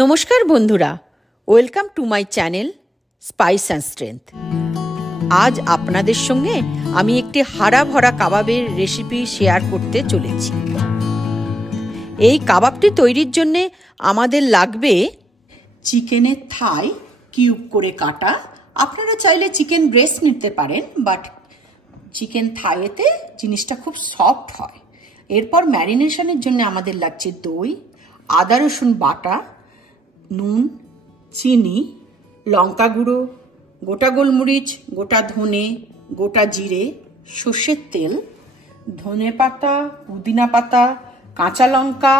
নমস্কার বন্ধুরা, welcome to my channel spice and strength. আজ আপনাদের সঙ্গে আমি একটি হাড়া ভরা কাবাবের রেসিপি শেয়ার করতে চলেছি। এই কাবাবটি তৈরির জন্যে আমাদের লাগবে চিকেনের থাই কিউব করে কাটা। আপনারা চাইলে চিকেন ব্রেস্ট নিতে পারেন, বাট চিকেন থাইয়েতে জিনিসটা খুব সফট হয়। এরপর ম্যারিনেশনের জন্য আমাদের লাগছে দই, আদা রসুন বাটা, নুন, চিনি, লঙ্কা গুঁড়ো, গোটা গোলমরিচ, গোটা ধনে, গোটা জিরে, সর্ষের তেল, ধনে পাতা, পুদিনা পাতা, কাঁচা লঙ্কা,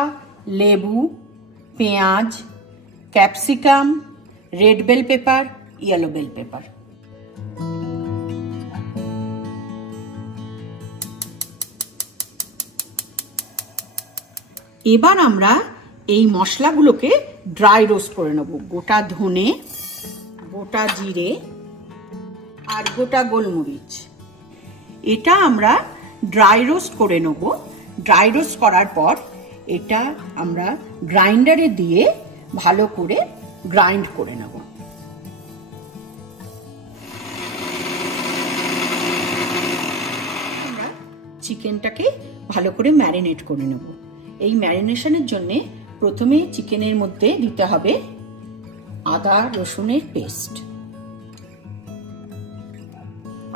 লেবু, পেঁয়াজ, capsicum, red bell pepper, yellow bell pepper. এবার আমরা এই মশলাগুলোকে ড্রাই রোস্ট করে নেব। গোটা ধনে, গোটা জিরে আর গোটা গোলমরিচ, এটা আমরা ড্রাই রোস্ট করে নেব। ড্রাই রোস্ট করার পর এটা আমরা গ্রাইন্ডারে দিয়ে ভালো করে গ্রাইন্ড করে নেব। আমরা চিকেনটাকে ভালো করে ম্যারিনেট করে নেব। এই ম্যারিনেশনের জন্য প্রথমে চিকেনের মধ্যে দিতে হবে আদা রসুনের পেস্ট।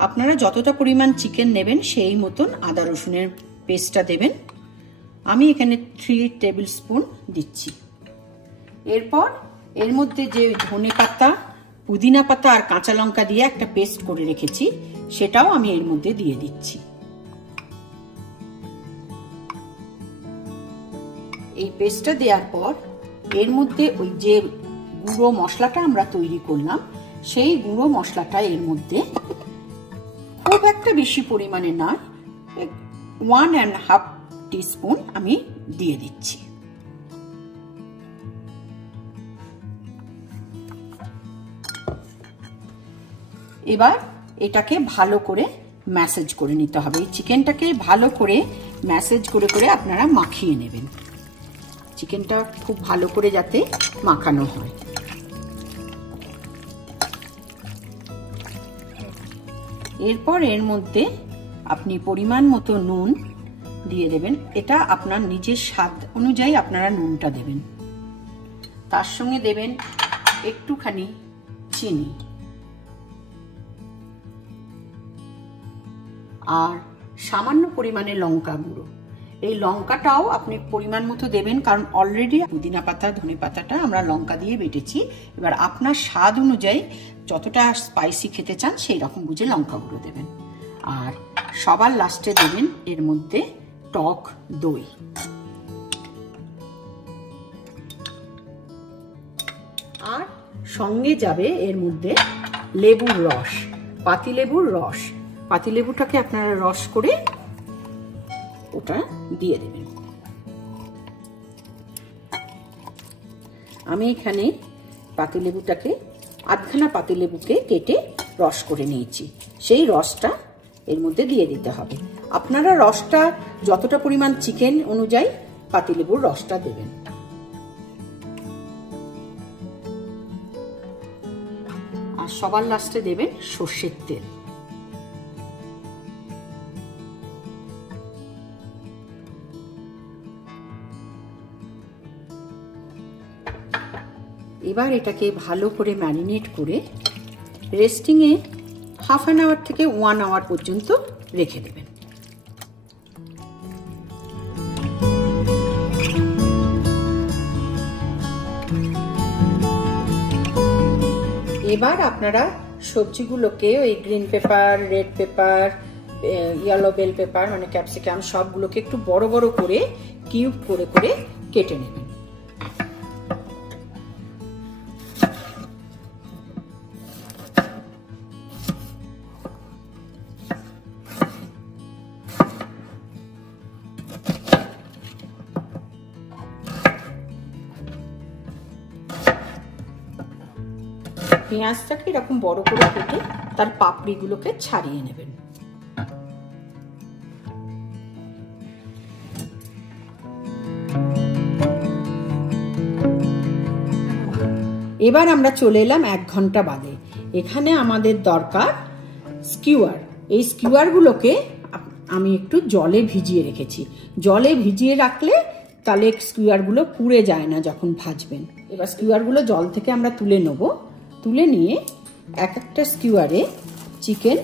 আপনারা যতটা পরিমাণ চিকেন নেবেন সেই মতন আদা রসুনের পেস্টটা দেবেন। আমি এখানে 3 টেবিল স্পুন দিচ্ছি। এরপর এর মধ্যে যে ধনে পাতা, পুদিনা পাতা আর কাঁচা লঙ্কা দিয়ে একটা পেস্ট করে রেখেছি, সেটাও আমি এর মধ্যে দিয়ে দিচ্ছি। এই পেস্টটা দেওয়ার পর এর মধ্যে ওই যে গুঁড়ো মশলাটা আমরা তৈরি করলাম, সেই গুঁড়ো মশলাটা এর মধ্যে খুব একটা বেশি পরিমাণে না, 1.5 টিস্পুন আমি দিয়ে দিচ্ছি। এবার এটাকে ভালো করে ম্যাসেজ করে নিতে হবে। এই চিকেনটাকে ভালো করে ম্যাসেজ করে করে আপনারা মাখিয়ে নেবেন। চিকেনটা খুব ভালো করে যাতে মাখানো হয়। এরপর এর মধ্যে আপনি পরিমাণ মতো নুন দিয়ে দেবেন। এটা আপনার নিজের স্বাদ অনুযায়ী আপনারা নুনটা দেবেন। তার সঙ্গে দেবেন একটুখানি চিনি আর সামান্য পরিমাণে লঙ্কা গুঁড়ো। এই লঙ্কাটাও আপনি পরিমাণ মতো দেবেন, কারণ অলরেডি পুদিনা পাতা ধনে পাতাটা আমরা লঙ্কা দিয়ে বেটেছি। এবার আপনার স্বাদ অনুযায়ী যতটা স্পাইসি খেতে চান সেই রকম বুঝে লঙ্কা গুঁড়ো দেবেন। আর সবার লাস্টে দেবেন এর মধ্যে টক দই। আর সঙ্গে যাবে এর মধ্যে লেবুর রস, পাতিলেবুর রস। পাতিলেবুটাকে আপনারা রস করে ওটা দিয়ে দেবেন। আমি এখানে পাতিলেবুটাকে আধখানা পাতিলেবুকে কেটে রস করে নিয়েছি, সেই রসটা এর মধ্যে দিয়ে দিতে হবে। আপনারা রসটা যতটা পরিমাণ চিকেন অনুযায়ী পাতিলেবুর রসটা দেবেন। আর সবার লাস্টে দেবেন সর্ষের তেল। এবার এটাকে ভালো করে ম্যারিনেট করে রেস্টিংয়ে 1/2 আওয়ার থেকে 1 আওয়ার পর্যন্ত রেখে দেবেন। এবার আপনারা সবজিগুলোকে ওই green pepper, red pepper, yellow bell pepper মানে ক্যাপসিকাম সবগুলোকে একটু বড় বড় করে কিউব করে করে কেটে নেবেন। পেঁয়াজটাকে এরকম বড় করে কেটে তার পাপড়িগুলোকে ছাড়িয়ে নেবেন। এবার আমরা চলে এলাম 1 ঘন্টা বাদে। এখানে আমাদের দরকার স্কিউয়ার। এই স্কিউয়ারগুলোকে আমি একটু জলে ভিজিয়ে রেখেছি। জলে ভিজিয়ে রাখলে তাহলে স্কিউয়ারগুলো পুড়ে যায় না যখন ভাজবেন। এবার স্কিউয়ারগুলো জল থেকে আমরা তুলে নেব। তুলে নিয়ে এক একটা স্কিউয়ারে চিকেন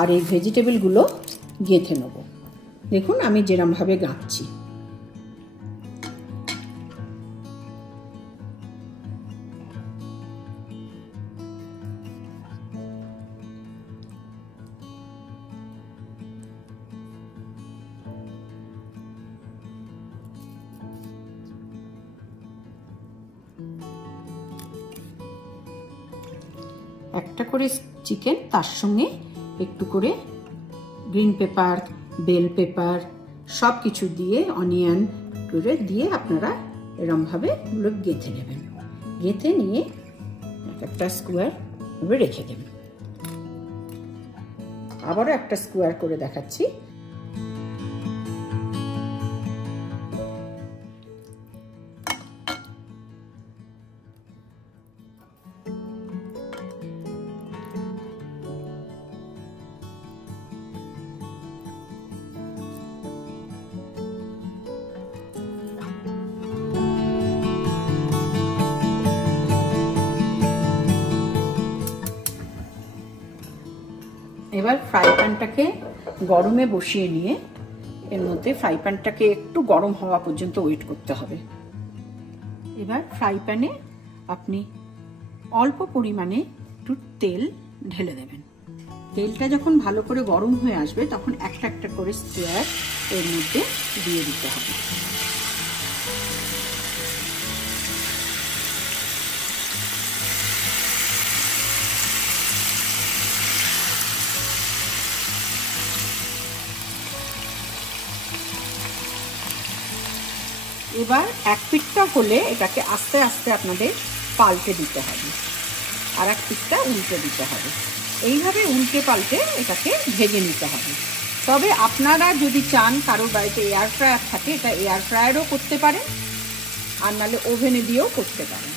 আর এই ভেজিটেবলগুলো গেঁথে নেব। দেখুন আমি যেরমভাবে গাঁথছি। একটা করে চিকেন, তার সঙ্গে একটু করে গ্রিন পেপার, বেল পেপার সব কিছু দিয়ে, অনিয়ন করে দিয়ে আপনারা এরমভাবে এগুলো গেঁথে নেবেন। গেঁথে নিয়ে একটা স্কোয়ার রেখে দেবেন। আবারও একটা স্কোয়ার করে দেখাচ্ছি। এবার ফ্রাই প্যানটাকে গরমে বসিয়ে নিয়ে এর মধ্যে ফ্রাই প্যানটাকে একটু গরম হওয়া পর্যন্ত ওয়েট করতে হবে। এবার ফ্রাই প্যানে আপনি অল্প পরিমাণে একটু তেল ঢেলে দেবেন। তেলটা যখন ভালো করে গরম হয়ে আসবে তখন একটা একটা করে স্কোয়ার এর মধ্যে দিয়ে দিতে হবে। এবার এক পিঠটা হলে এটাকে আস্তে আস্তে আপনাদের পাল্টে দিতে হবে, আর এক পিঠটা উল্টে দিতে হবে। এইভাবে উল্টে পাল্টে এটাকে ভেজে নিতে হবে। তবে আপনারা যদি চান, কারোর বাড়িতে এয়ার ফ্রায়ার থাকে, এটা এয়ার ফ্রায়ারও করতে পারেন, আর নাহলে ওভেনে দিয়েও করতে পারেন।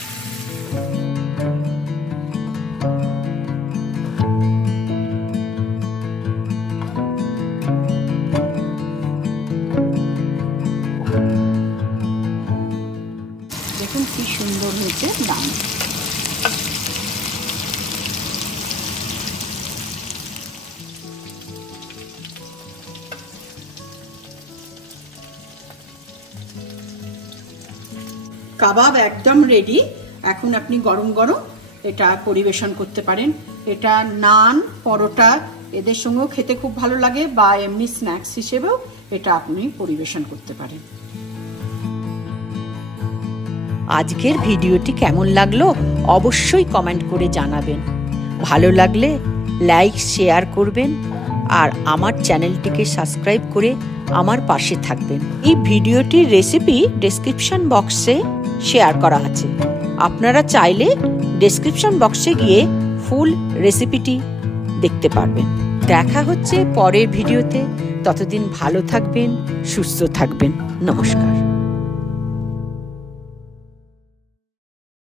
দেখুন কি সুন্দর হয়েছে দাম। কাবাব একদম রেডি। এখন আপনি গরম গরম এটা পরিবেশন করতে পারেন। এটা নান, পরোটা এদের সঙ্গেও খেতে খুব ভালো লাগে, বা এমনি স্ন্যাক্স হিসেবেও এটা আপনি পরিবেশন করতে পারেন। আজকের ভিডিওটি কেমন লাগলো অবশ্যই কমেন্ট করে জানাবেন। ভালো লাগলে লাইক, শেয়ার করবেন, আর আমার চ্যানেলটিকে সাবস্ক্রাইব করে আমার পাশে থাকবেন। এই ভিডিওটির রেসিপি ডেসক্রিপশন বক্সে শেয়ার করা আছে। আপনারা চাইলে ডেসক্রিপশন বক্সে গিয়ে ফুল রেসিপিটি দেখতে পারবেন। দেখা হচ্ছে পরের ভিডিওতে। ততদিন ভালো থাকবেন, সুস্থ থাকবেন। নমস্কার।